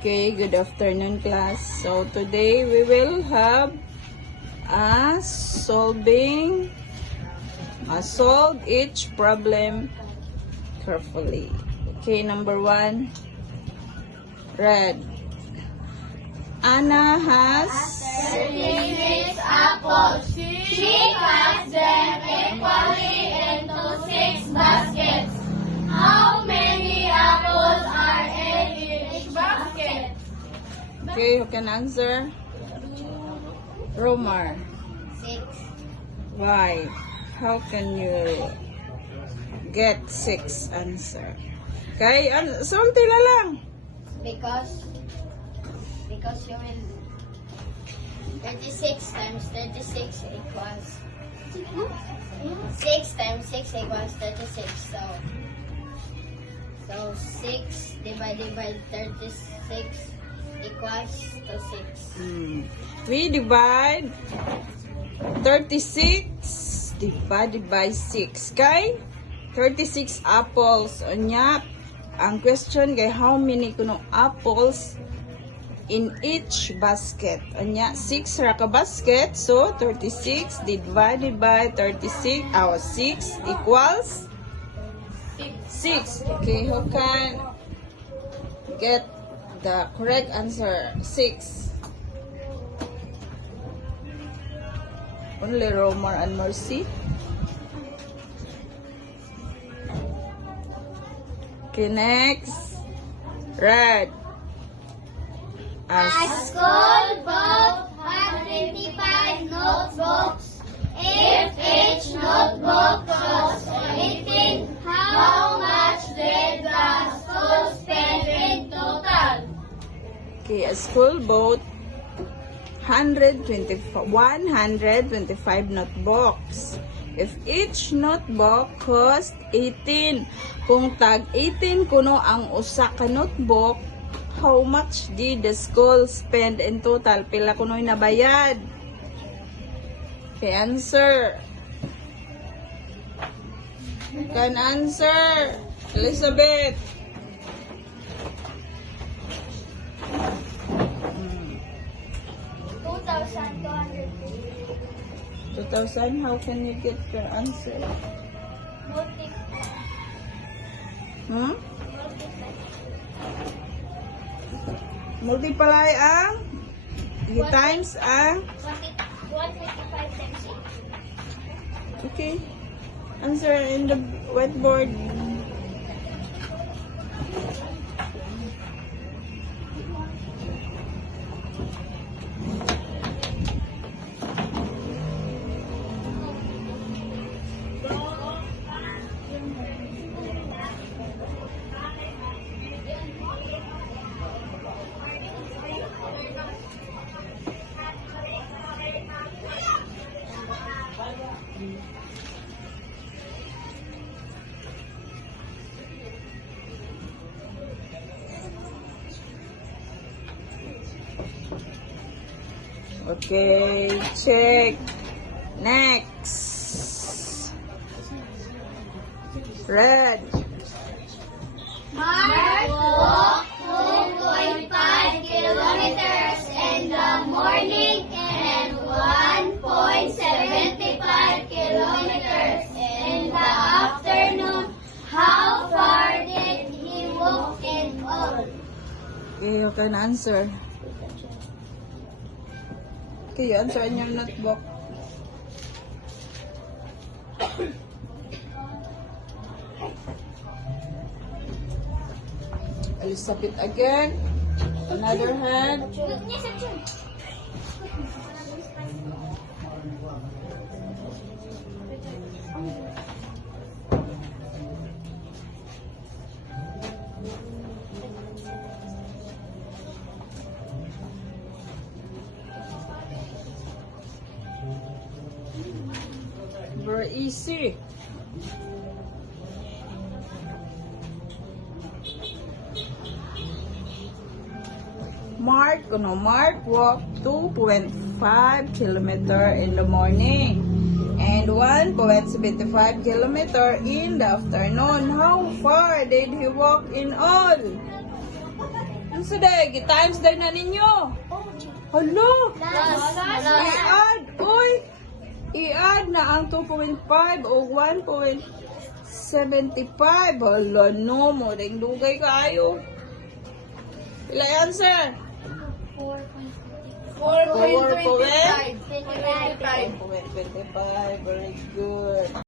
Okay, good afternoon class. So today we will have solve each problem carefully. Okay, number 1, red. Anna has 36 apples. She cuts them equally into 6 baskets. How many apples are in each basket? Okay, who can answer? Romar. 6. Why? How can you get 6 answer? Okay, sulti na lang. Because you will 36 times 36 equals 6 times 6 equals 36. So 6 divided by 36 equals to 6. We divide 36 divided by 6. Kay 36 apples. Unya, ang question kay how many kuno apples in each basket. Unya, 6 ra ka basket. So 36 divided by 36, 6 equals 6. Okay, who can get the correct answer? 6. Only Romar and Mercy. Okay, next. Red. A school book has 25 notebooks. If each notebook costs 18, how much did the school spend in total? Okay, a school bought 125 notebooks. If each notebook cost 18, kung tag 18 kuno ang usa ka notebook, how much did the school spend in total? Pila kuno'y nabayad? Okay, answer. Can answer. Elizabeth. 2,000. How can you get the answer? Multiply ang times ang 125 times 8. okay. Answer in the whiteboard. Okay, check. Next. Red. Mark walked 2.5 kilometers in the morning and 1.75 kilometers in the afternoon. How far did he walk in all? Okay, you can answer. Okay, you answer in your notebook. Elizabeth again. Another hand. Very easy. Mark walked 2.5 kilometer in the morning and 1.75 kilometer in the afternoon. How far did he walk in all? Ano sa day? Times day na ninyo. Hello. I-add. Uy. I-add na ang 2.5 o 1.75. Hala, no. Mo, dugay kayo. Pila answer? 4.25. 4.25. Very good.